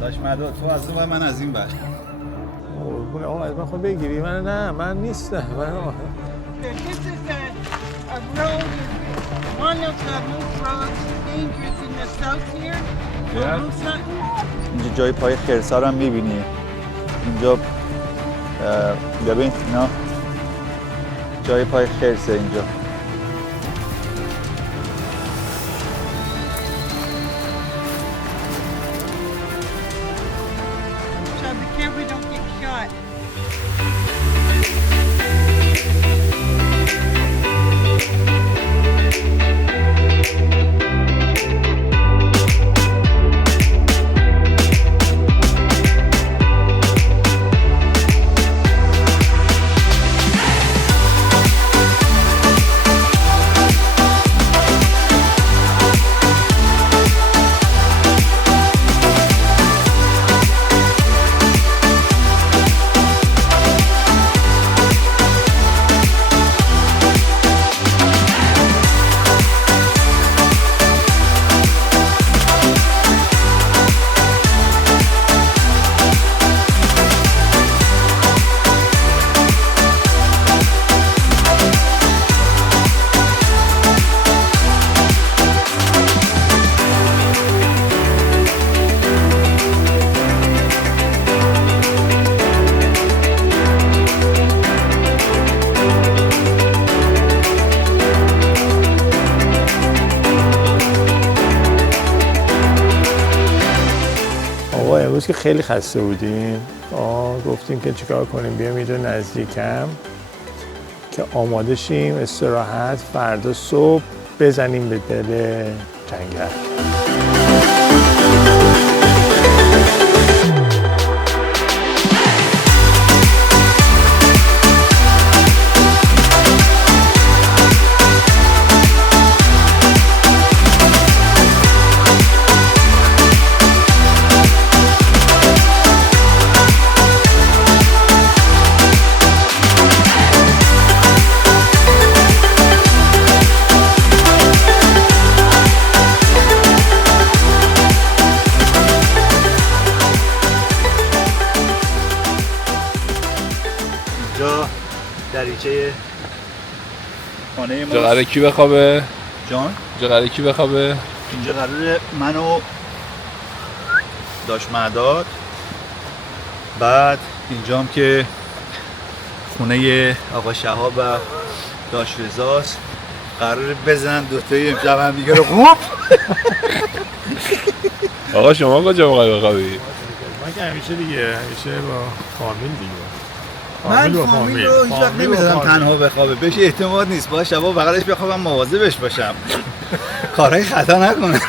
داشت مدار تو از اون و من از این بر. قربونه آقا از من خود بگیری؟ من نیستم. This is a road, one of the most roads dangerous in the south here. اینجا جای پای خرسا رو هم میبینی. اینجا ببین اینا جای پای خرسه اینجا. So be careful, don't get shot. امروز که خیلی خسته بودیم گفتیم که چیکار کنیم بیام اینجا نزدیکم که آماده شیم استراحت فردا صبح بزنیم به دل جنگل. اینجا دریچه خانه ما. اینجا قراره کی بخوابه؟ جان؟ اینجا قراره کی بخوابه؟ اینجا قراره من و داش مهداد، بعد اینجام که خونه آقا شهاب و داش رضاست، قراره بزنن دوتایی امشب هم دیگه رو خوب. آقا شما کجا میخوای بخوابی؟ من که همیشه با فامیل دیگه. من فامیل رو هیچ وقت نمیذارم تنها بخوابه، بهش اعتماد نیست. با شبا بغلش بخوابم مواظبش باشم کارهای خطا نکنه.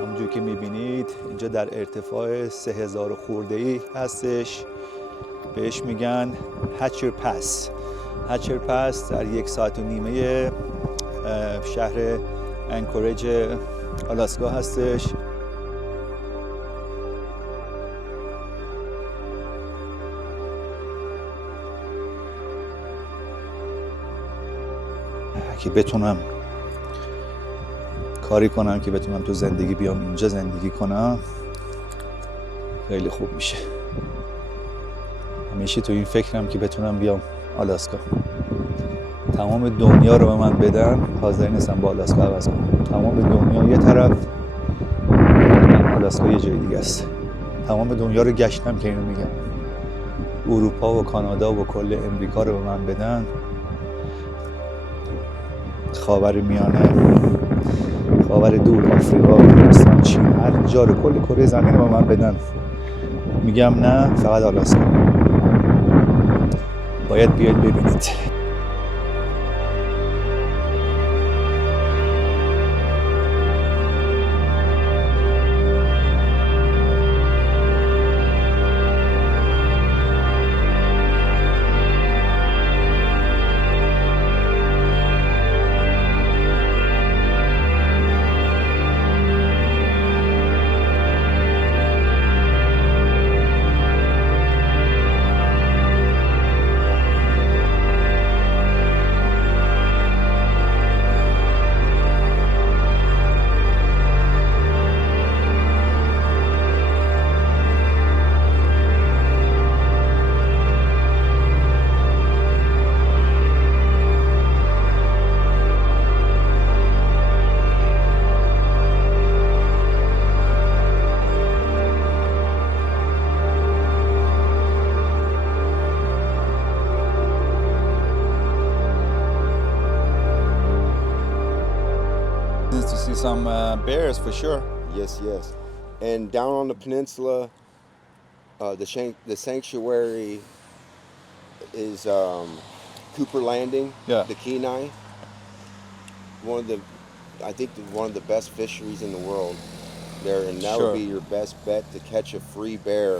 همونجور که میبینید اینجا در ارتفاع 3000 خورده‌ای هستش. بهش میگن هچر پاس. هچر پاس در 1.5 ساعت شهر انکورج آلاسکا هستش. که بتونم کاری کنم که بتونم تو زندگی بیام اینجا زندگی کنم خیلی خوب میشه. همیشه تو این فکرم که بتونم بیام آلاسکا. تمام دنیا رو به من بدن حاضر نیستم با آلاسکا عوض کنم. تمام دنیا یه طرف، آلاسکا یه جای دیگه است. تمام دنیا رو گشتم که اینو میگم. اروپا و کانادا و کل امریکا رو به من بدن، خاورمیانه، خاور دور، آفریقا، هندوستان، چین، هر جا رو، کل کره زمین رو به من بدن، میگم نه، فقط آلاسکا. باید بیاید ببینید. To see some bears for sure. Yes, yes. And down on the peninsula, the sanctuary is Cooper Landing, Yeah. the Kenai. I think one of the best fisheries in the world there, and that Sure. would be your best bet to catch a free bear.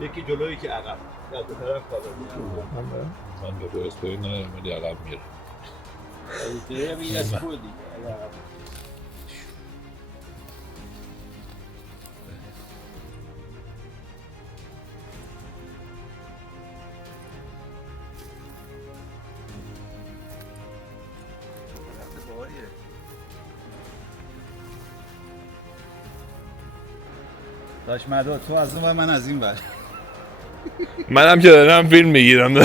یکی جلویی که عقب، در دو طرف کابل. من به اسپری ندارم ولی عقب میرم. داش مداد تو از اون و من از این ور. منم که دارم فیلم میگیرم. بیا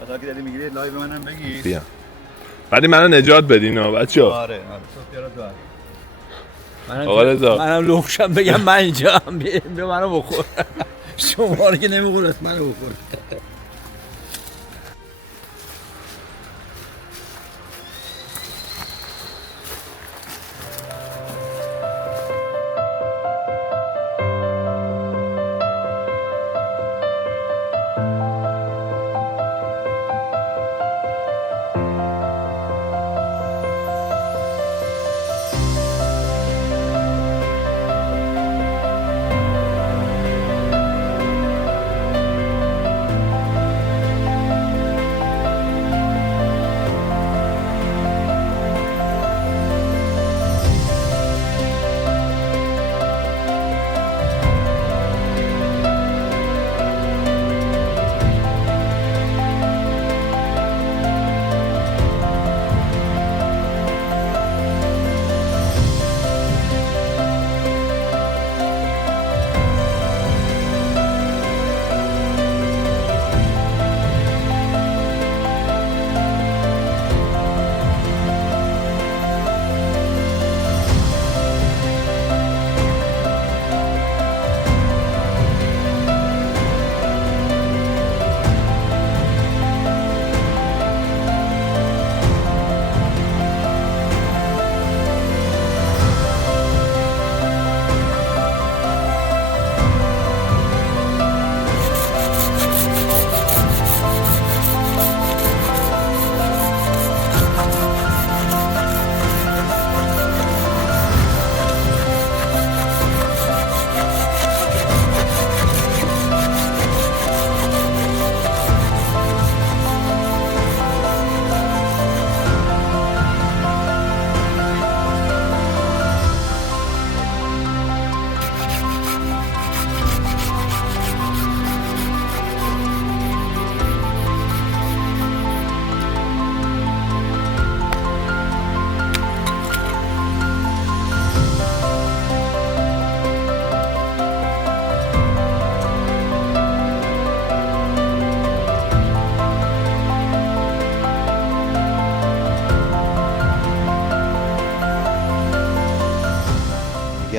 حالا که داری میگیری لایو منم بگیر. بیا. ولی منو نجات بدین ها بچه‌ها. آره تو پیارو دار. آقا رضا منم لوخشم بگم من اینجا هم به منو بخور. شما رو که نمیخورد منو بخور.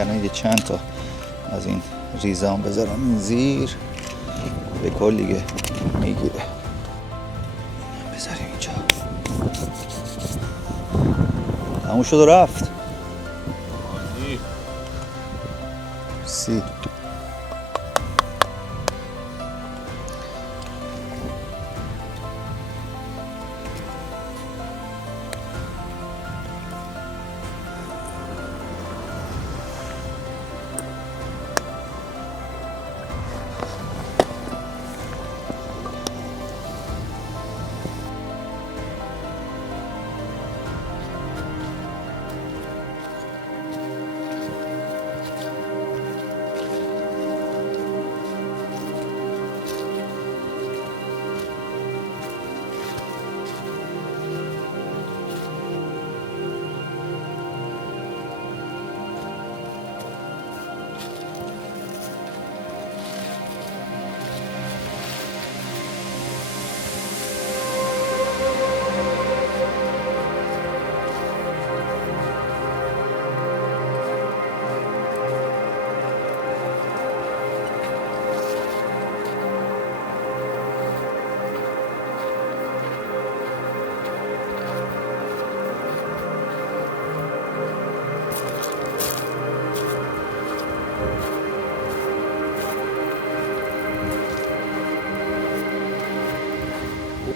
الان یه چند تا از این ریزام بذارم این زیر به کل دیگه میگیره. بذاریم اینجا. تموم شد و رفت. سی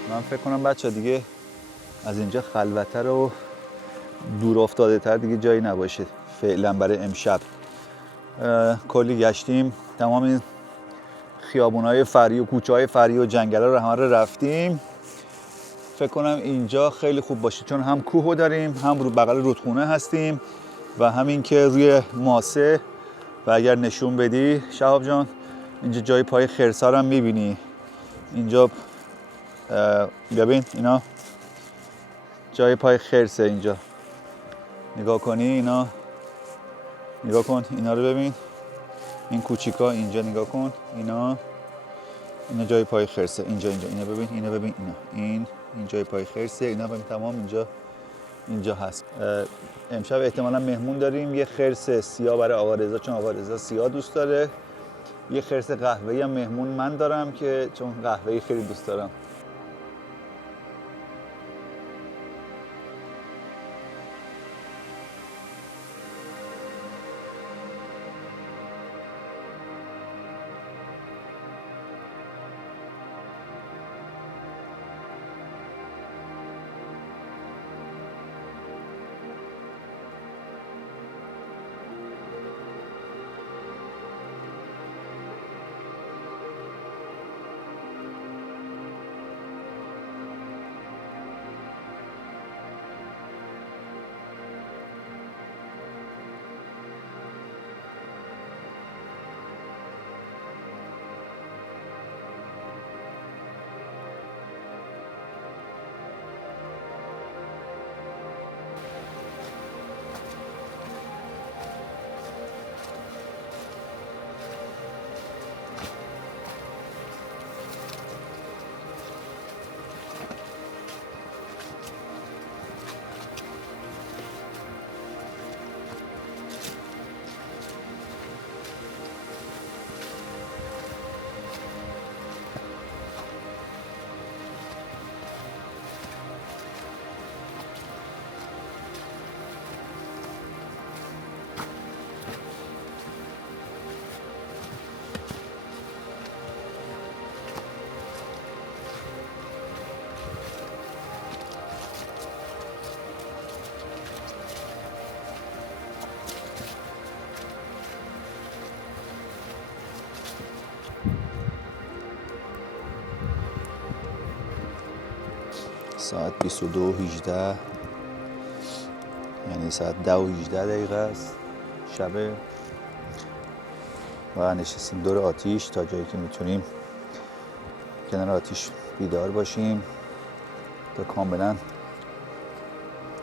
من فکر کنم بچه دیگه از اینجا خلوت‌تر و دور افتاده تر دیگه جایی نباشه فعلا برای امشب. کلی گشتیم، تمام این خیابون‌های فری و کوچه‌های فری و جنگل‌ها رو همه رو رفتیم. فکر کنم اینجا خیلی خوب باشه چون هم کوهو داریم، هم رو بغل رودخونه هستیم و همین که روی ماسه و اگر نشون بدی شهاب جان اینجا جای پای خرسا رو هم می‌بینی. اینجا ببین اینا جای پای خرسه، اینجا نگاه کنی، اینا نگاه کن، اینا رو ببین، این کوچیکا اینجا نگاه کن، اینا جای پای خرسه، اینجا اینا ببین، اینا ببین، این جای پای خرسه، اینا ببین تمام اینجا هست. امشب احتمالاً مهمون داریم، یه خرس سیاه برای آقا رضا چون آقا رضا سیاه دوست داره، یه خرس قهوه‌ای هم مهمون من دارم که چون قهوه‌ای خیلی دوست دارم. ساعت 22:18 یعنی ساعت 10:18 دقیقه است شبه و نشستیم دور آتیش تا جایی که میتونیم کنار آتیش بیدار باشیم تا کاملا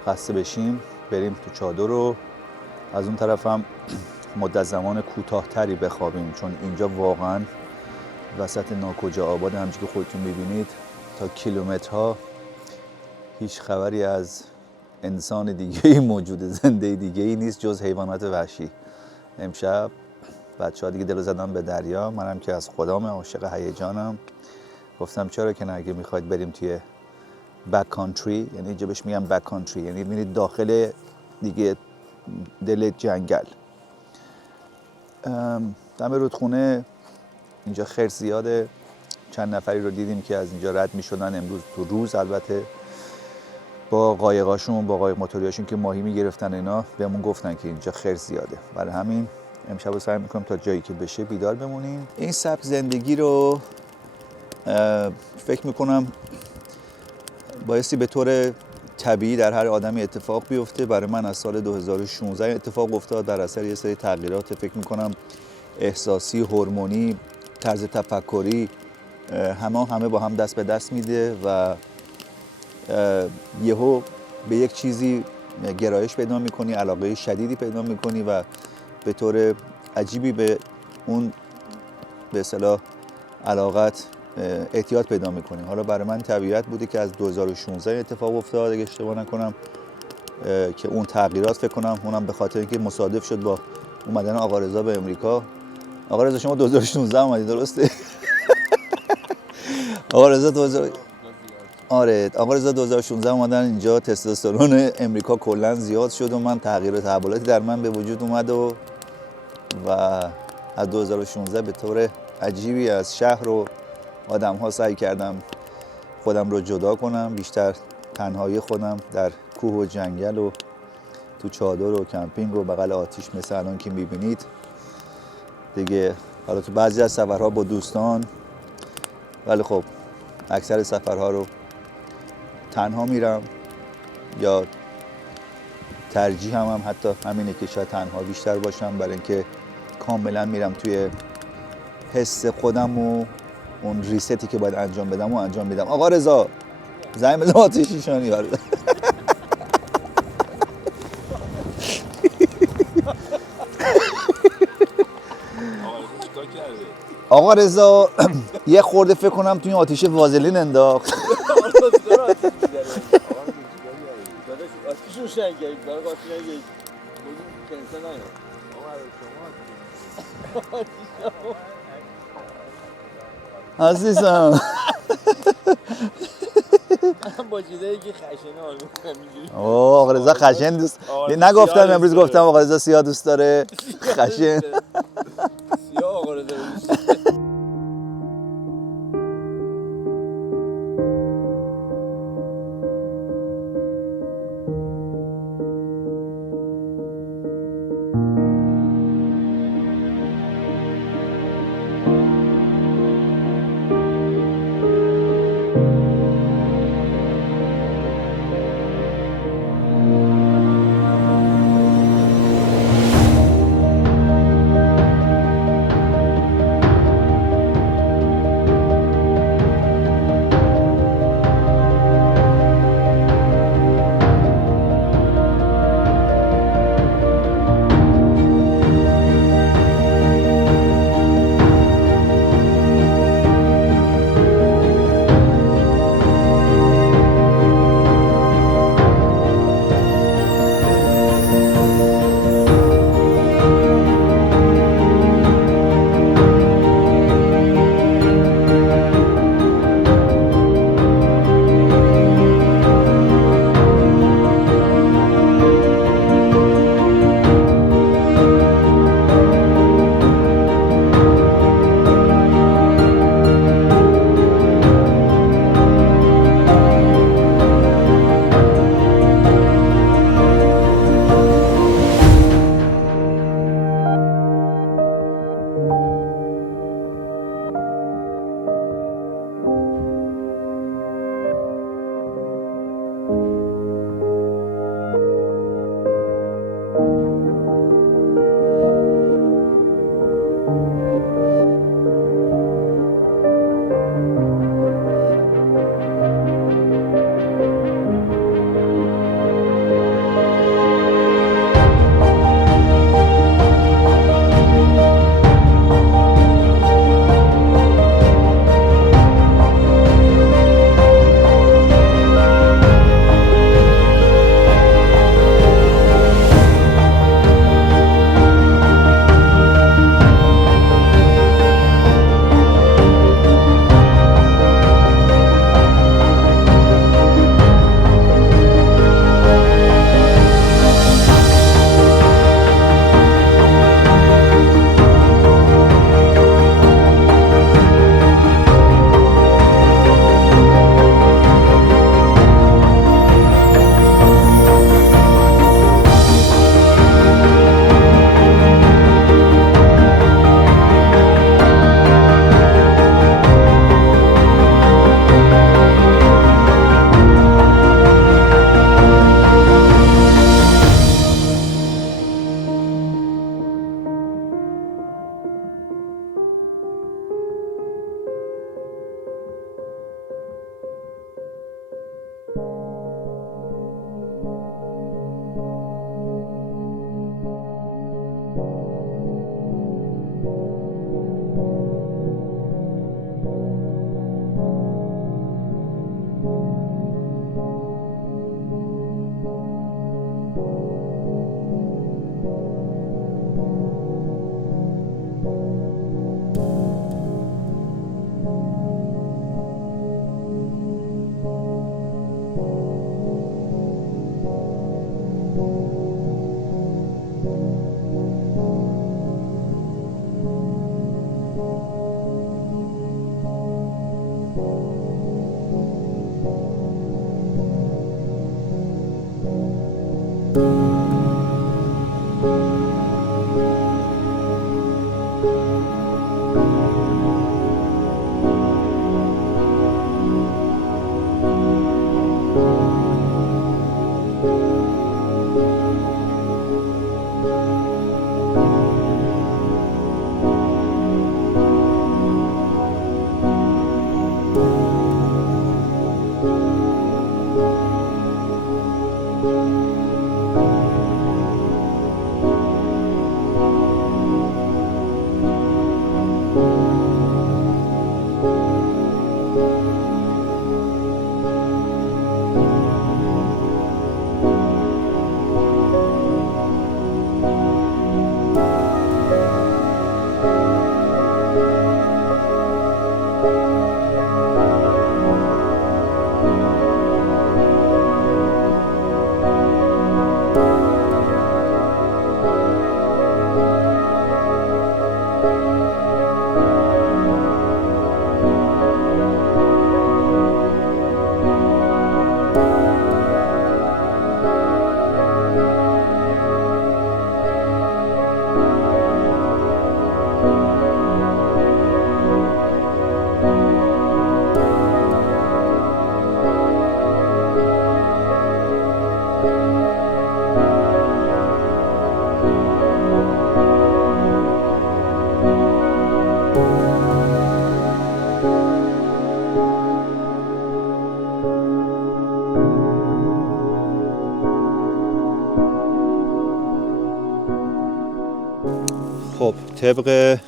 خسته بشیم بریم تو چادر رو از اون طرف هم مدت زمان کوتاه‌تری بخوابیم چون اینجا واقعا وسط ناکجا آباد همچون که خودتون میبینید تا کیلومترها هیچ خبری از انسان دیگه‌ای موجود زنده دیگه‌ای نیست جز حیوانات وحشی. امشب بچه‌ها دیگه دلو زدن به دریا، منم که از خدام عاشق هیجانم گفتم چرا که نه، اگه میخواید بریم توی بک کانتری، یعنی اینجا بهش میگم بک کانتری، یعنی میرید داخل دیگه دل جنگل. دم رودخونه اینجا خرس زیاده، چند نفری رو دیدیم که از اینجا رد میشدن امروز تو روز، البته با قایقاشون، با قایق موتوریاشون که ماهی میگرفتن اینا، بهمون گفتن که اینجا خرس زیاده. برای همین امشب رو سعی میکنیم تا جایی که بشه بیدار بمونیم. این سبک زندگی رو فکر میکنم بایستی به طور طبیعی در هر آدمی اتفاق بیفته. برای من از سال 2016 اتفاق افتاد در اثر یه سری تغییرات فکر میکنم احساسی، هورمونی، طرز تفکری، همه با هم دست به دست میده و یهو به یک چیزی گرایش پیدا میکنی، علاقه شدیدی پیدا میکنی و به طور عجیبی به اون به اصطلاح علاقت اعتیاد پیدا میکنی. حالا برای من طبیعت بوده که از 2016 اتفاق افتاد اگه اشتباه نکنم که اون تغییرات فکر کنم اونم به خاطر اینکه مصادف شد با اومدن آقا رضا به امریکا. آقا رضا شما 2016 اومدید درسته؟ آقا رضا 2016 اومدن اینجا، تستوسترون امریکا کلا زیاد شد و من تغییر و تحولاتی در من به وجود اومد و از 2016 به طور عجیبی از شهر و آدم ها سعی کردم خودم رو جدا کنم، بیشتر تنهایی خودم در کوه و جنگل و تو چادر و کمپینگ و بغل آتیش مثل الان که میبینید دیگه. حالا تو بعضی از سفرها با دوستان، ولی خب اکثر سفرها رو تنها میرم یا ترجیح هم حتی همینه که شاید تنها بیشتر باشم، برای اینکه کاملا میرم توی حس خودم و اون ریستی که باید انجام بدم و انجام میدم. آقا رضا زنگ بزن آتشیشانی برده. آقا رضا یه خورده فکر کنم توی آتیش وازلین انداخت. عزیزم با چیزایی که خشنه حال میکنم اینجوری. آقا رضا خشن دوست نگفتم، امروز گفتم آقا رضا سیاه دوست داره. خشن سیاه آقا رضا خب طبق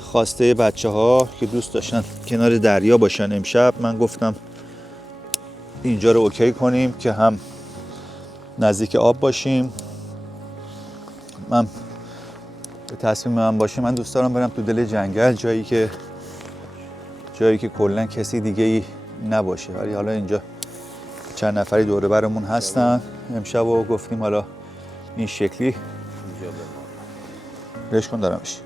خواسته بچه ها که دوست داشتن کنار دریا باشن امشب، من گفتم اینجا رو اوکی کنیم که هم نزدیک آب باشیم. من به تصمیم من باشه، من دوست دارم برم تو دل جنگل، جایی که کلا کسی دیگه ای نباشه. ولی حالا اینجا چند نفری دوره برمون هستن امشب و گفتیم حالا این شکلی رش کن دارمش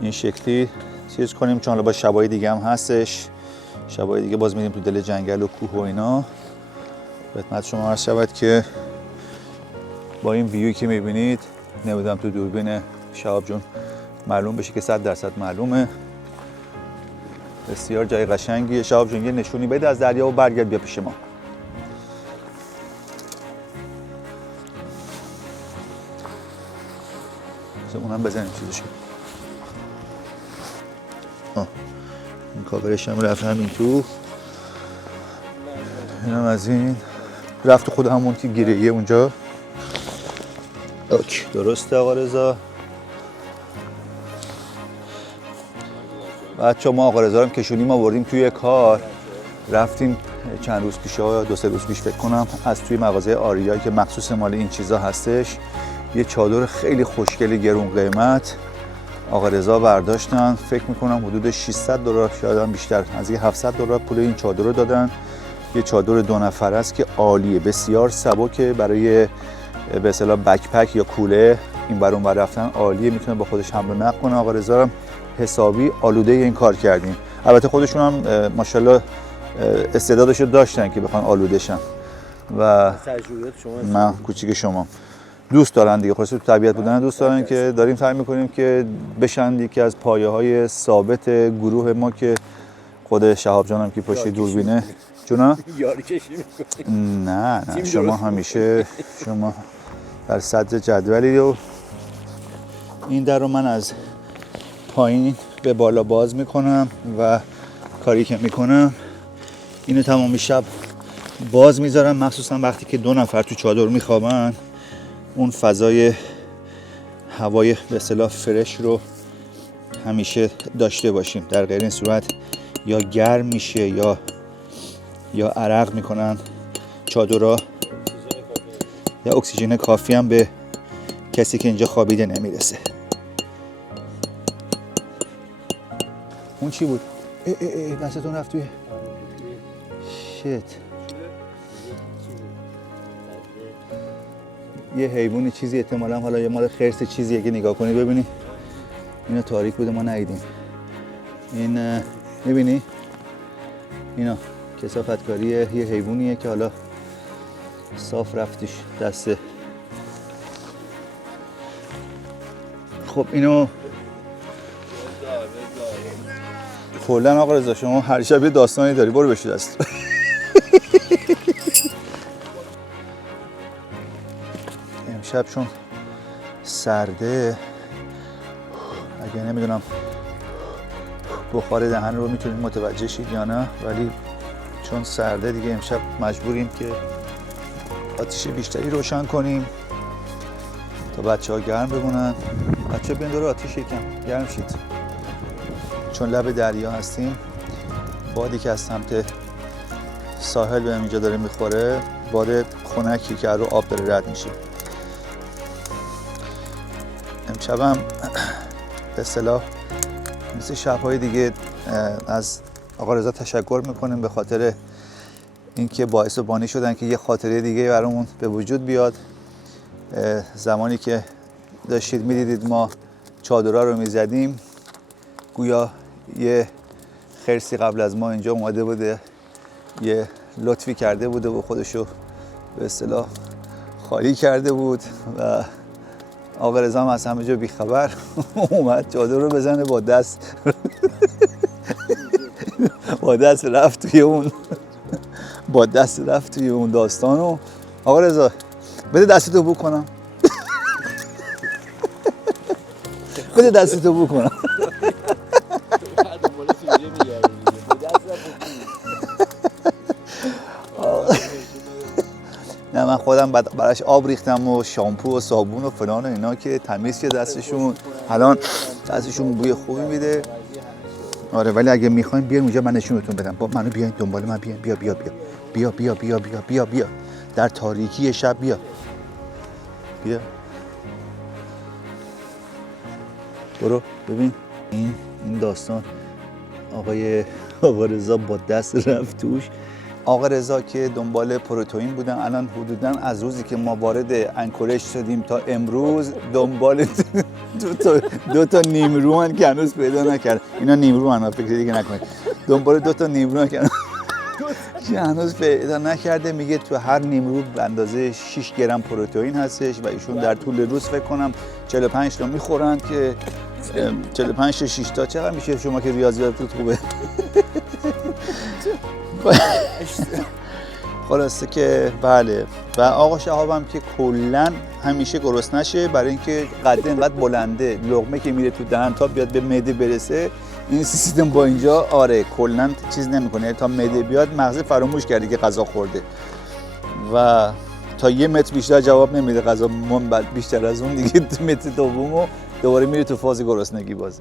این شکلی چیز کنیم، چون حالا با شبای دیگه هم هستش. شبای دیگه باز میریم تو دل جنگل و کوه و اینا. خدمت شما عرض شود که با این ویوی که میبینید، نمیدونم تو دوربین شهاب جون معلوم بشه که 100% معلومه. بسیار جای قشنگیه. شهاب جون یه نشونی بده از دریا و برگرد بیا پیش ما. اونم بزنیم چیزشو. این کاورش هم رفت همین تو. اینم از این رفت تو خود همون که گیریه اونجا. اوکی درسته آقا رضا. بچه ما آقا رضا رو کشونیم آوردیم توی کار، رفتیم چند روز پیش، 2-3 روز پیش فکر کنم، از توی مغازه آریا که مخصوص مال این چیزا هستش یه چادر خیلی خوشگل گرون قیمت آقا رضا برداشتن. فکر میکنم حدود $600 شاید هم بیشتر، از $700 پول این چادر رو دادن. یه چادر 2 نفره است که عالیه، بسیار سبکه، برای به اصطلاح بکپک یا کوله این بر اون بر رفتن عالیه، میتونه با خودش حمل و نقل کنه. آقا رضا هم حسابی آلوده این کار کردیم. البته خودشون هم ماشاءالله استعدادشو داشتن که بخوان آلوده شن و من کوچیک شما دوست دارن دیگه، خلاص تو طبیعت بودن دوست دارن که داریم سعی میکنیم که بشن یکی از پایه‌های ثابت گروه ما که خود شهاب جانم که پشت دوربینه. جونا؟ یاری کشی میکنی؟ نه شما همیشه شما در صدر جدولی. و این در رو من از پایین به بالا باز میکنم و کاری که میکنم اینو تمام شب باز میذارم، مخصوصا وقتی که 2 نفر تو چادر میخوابن، اون فضای هوای به اصطلاح فرش رو همیشه داشته باشیم. در غیر این صورت یا گرم میشه یا عرق میکنن چادرها، یا اکسیژن کافی هم به کسی که اینجا خوابیده نمیرسه. اون چی بود؟ دستتون رفت توی شت. یه حیوانی چیزی احتمالاً، حالا یه مال خرس چیزیه که نگاه کنی ببینی. اینو تاریک بوده ما ندیدیم. این میبینی؟ اینا کثافتکاریه، یه حیوانیه که حالا صاف رفتش دسته. خب اینو کلا آقا رضا شما هر شب یه داستانی داری، برو بشو دست. امشب چون سرده، اگه نمیدونم بخار دهن رو میتونید متوجه شید یا نه، ولی چون سرده دیگه امشب مجبوریم که آتیش بیشتری روشن کنیم تا بچه ها گرم بمونن. بچه ها بیان دور آتیش یکم گرم شید، چون لب دریا هستیم. بادی که از سمت ساحل به اینجا داره میخوره، باد خنکی که رو آب داره رد میشه. امشبم به اصطلاح مثل شب‌های دیگه از آقا رضا تشکر میکنیم به خاطر اینکه باعث و بانی شدن که یه خاطره دیگه برامون به وجود بیاد. زمانی که داشتید میدیدید ما چادرها رو میزدیم، گویا یه خرسی قبل از ما اینجا اومده بوده، یه لطفی کرده بوده و خودشو به اصطلاح خالی کرده بود و آقا رضا هم از همه جا بیخبر اومد چادر رو بزنه، با دست رفت توی اون داستانو. آقا رضا بده دستتو بو کنم. بده دستتو بو کنم. نه من خودم براش آب ریختم و شامپو و صابون و فلان و اینا که تمیز شه دستشون. الان دستشون بوی خوبی میده. آره ولی اگه میخواین بیاین اونجا من نشونتون بدم. با منو بیاین دنبال من، بیاین. بیا بیا بیا بیا بیا بیا بیا بیا بیا در تاریکی شب بیا بیا. برو ببین این داستان آقا رضا با دست رفت توش. آقا رضا که دنبال پروتئین بودن، الان حدوداً از روزی که ما وارد انکورج شدیم تا امروز دنبال دو تا نیمرو که هنوز پیدا نکرد. اینا نیمرو هنوز فکر دیگه نکنید. دنبال 2 تا نیمرو که هنوز پیدا نکرده. میگه تو هر نیمرو به اندازه 6 گرم پروتئین هستش و ایشون در طول روز فکر کنم 45 تا میخورن که 45 تا 6 تا چقدر میشه؟ شما که ریاضیاتتون خوبه. خلاصه که بله. و آقا شهابم که کلا همیشه گرسنه نشه، برای اینکه قد اینقدر بلنده، لقمه که میره تو دهن تا بیاد به معده برسه، این سیستم با اینجا آره کلا چیز نمیکنه. تا معده بیاد مغز فراموش کرده که غذا خورده و تا 1 متر بیشتر جواب نمیده غذا. من بعد بیشتر از اون دیگه متر دومو دوباره میره تو فاز گرسنگی باز.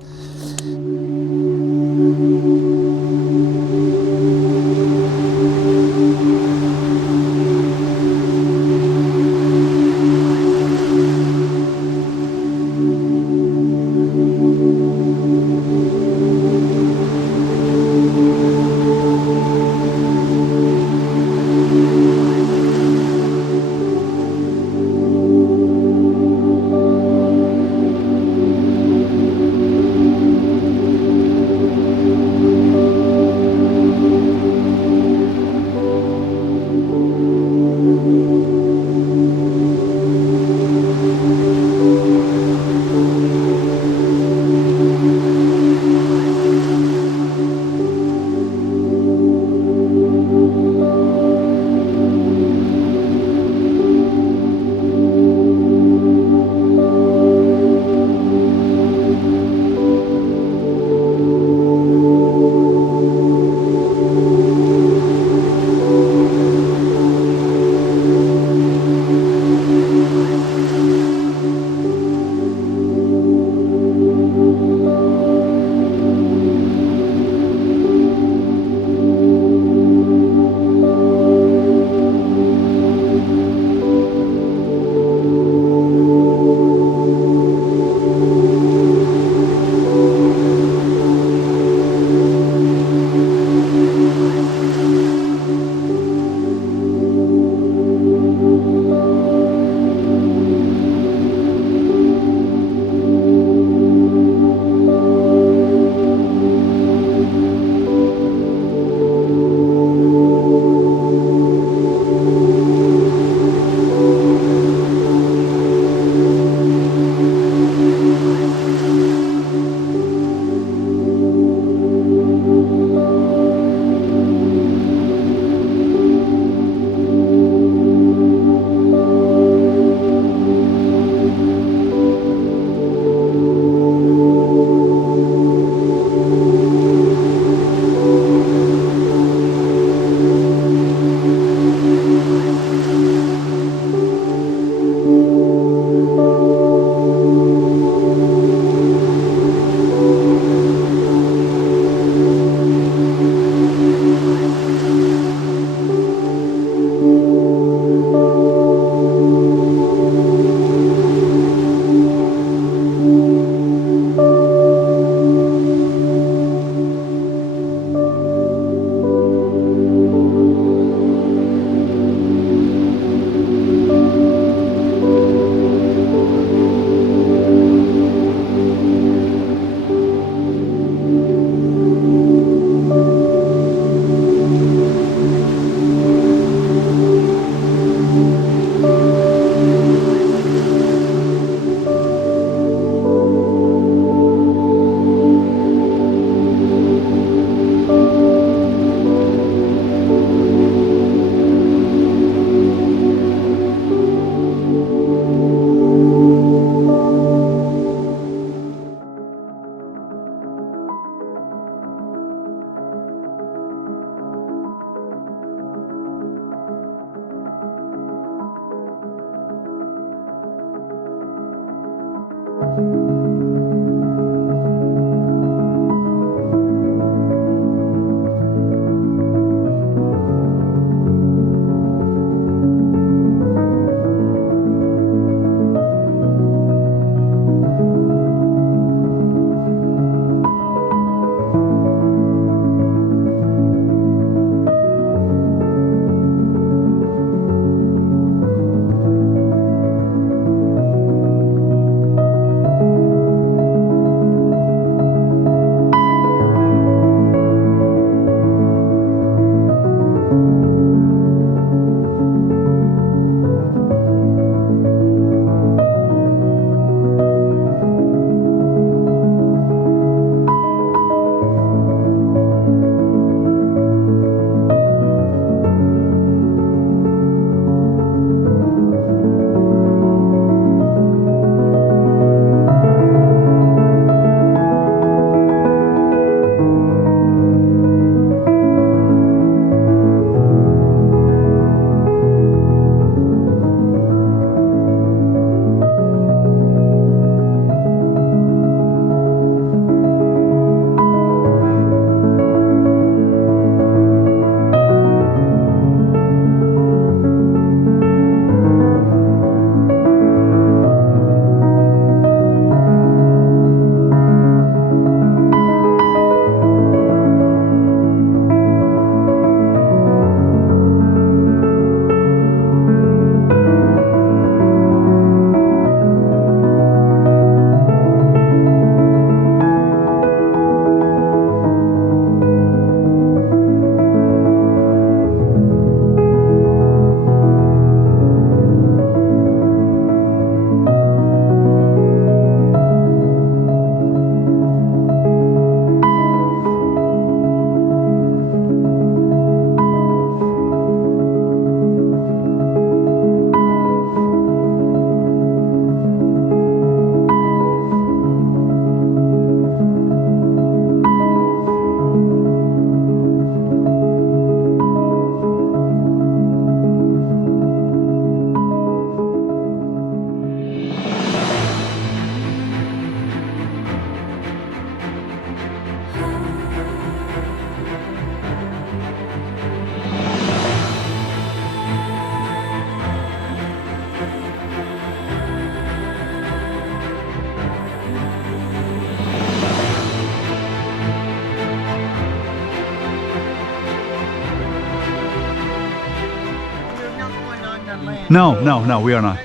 No, we are not.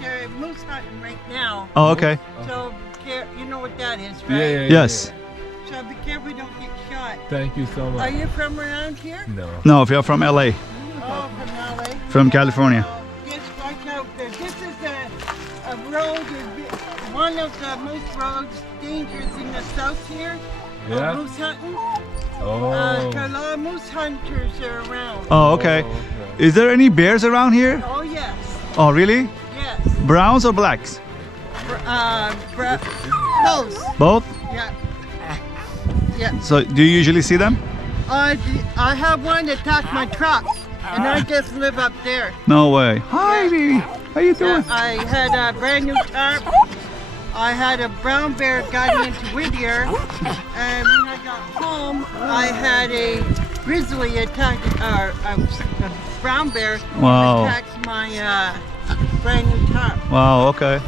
They're moose hunting right now. Oh, okay. So, you know what that is, right? Yes. So be careful you don't get shot. Thank you so much. Are you from around here? No. No, if you're from LA, Oh, from LA? from California. Just watch out. This is a road, one of the most roads dangerous in the south here. Yeah? Moose hunting. Oh. A lot of moose hunters are around. Oh, okay. Is there any bears around here? Oh, yes. Oh, really? Yes. Browns or blacks? Close. Both? Yeah. Yeah. So do you usually see them? I have one that attacked my truck, and I just live up there. No way. Hi, baby. How you doing? I had a brand new tarp. I had a brown bear got into Whittier, and when I got home, I had a grizzly attack, a brown bear Wow. attacked my brand new tarp. Wow, okay.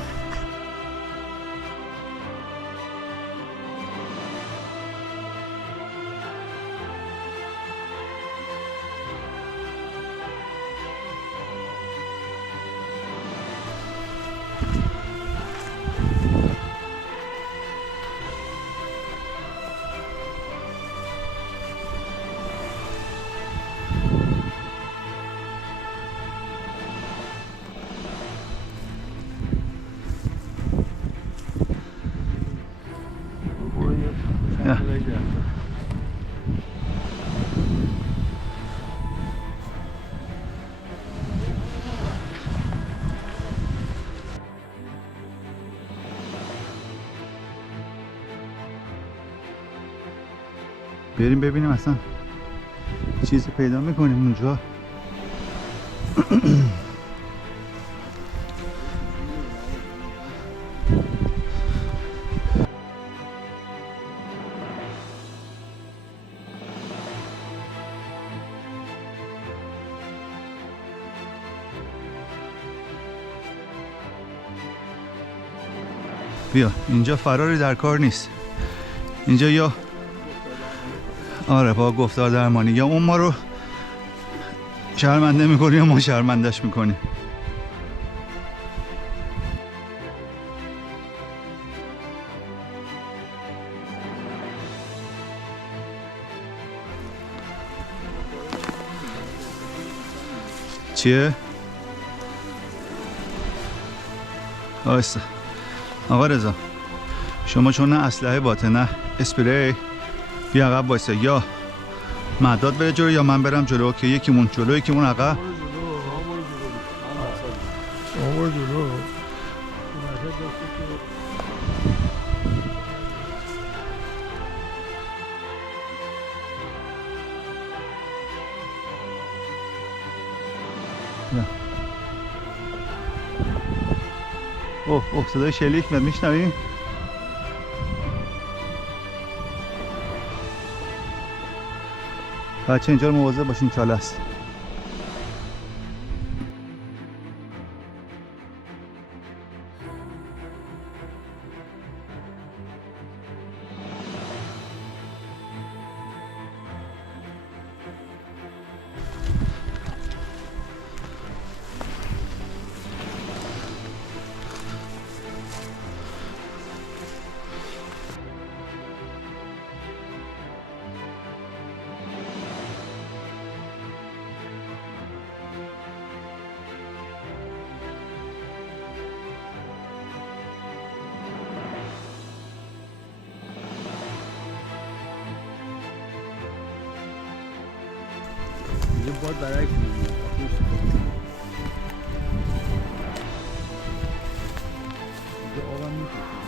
Yeah. بریم ببینیم اصلا چیزی پیدا میکنیم اونجا. بیا اینجا فراری در کار نیست. اینجا یا آره با گفتار درمانی یا اون ما رو شرمنده میکنی یا ما شرمندش میکنیم. چیه؟ آیسته آقا رضا شما چون نه اسلحه باطن نه اسپری بیا عقب وایسا، یا مداد بره جلو یا من برم جلو که یکیمون جلو یکیمون عقب. اوه صدای شلیک میاد، میشنویم؟ بچه اینجا رو مواظب باشین، چاله است. باد برعکس می‌گیره. اینجا آبم می‌کشه.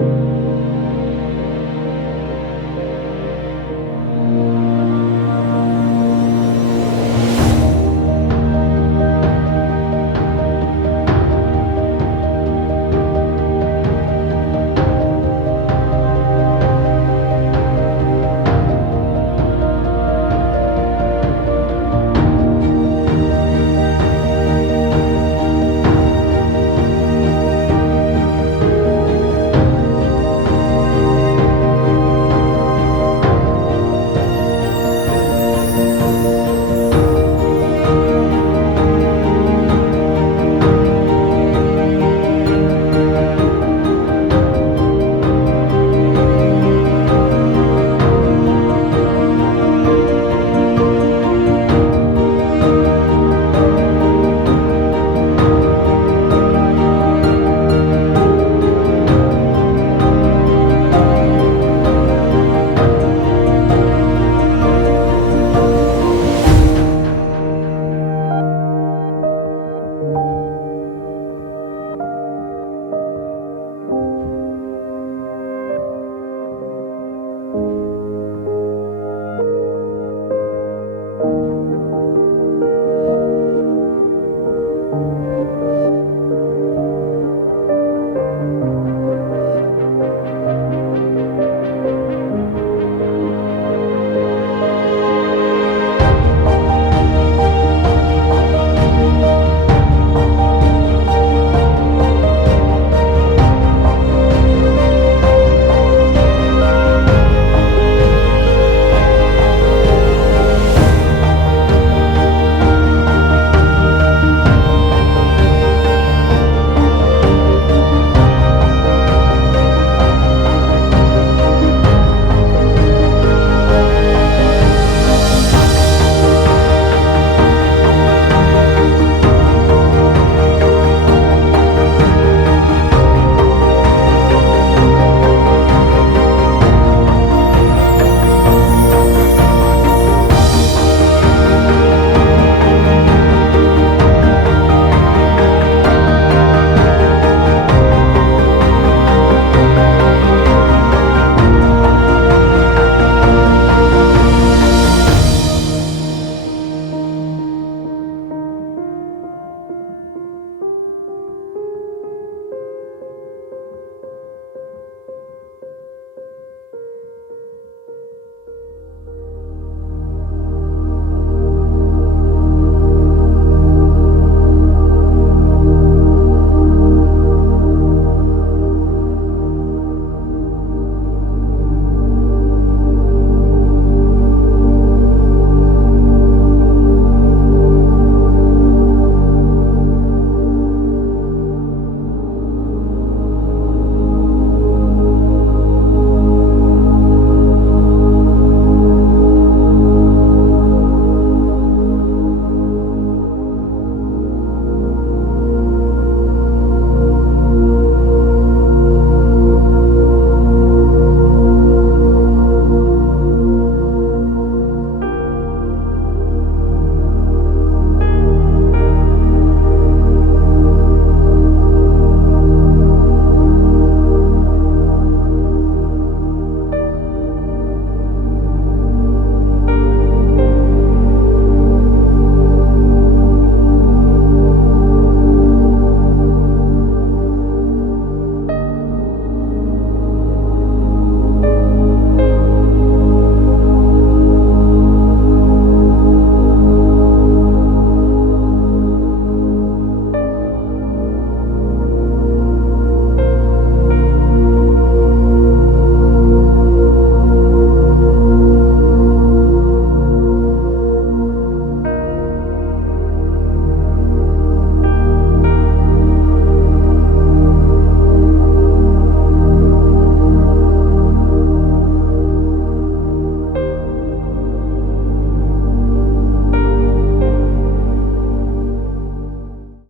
you.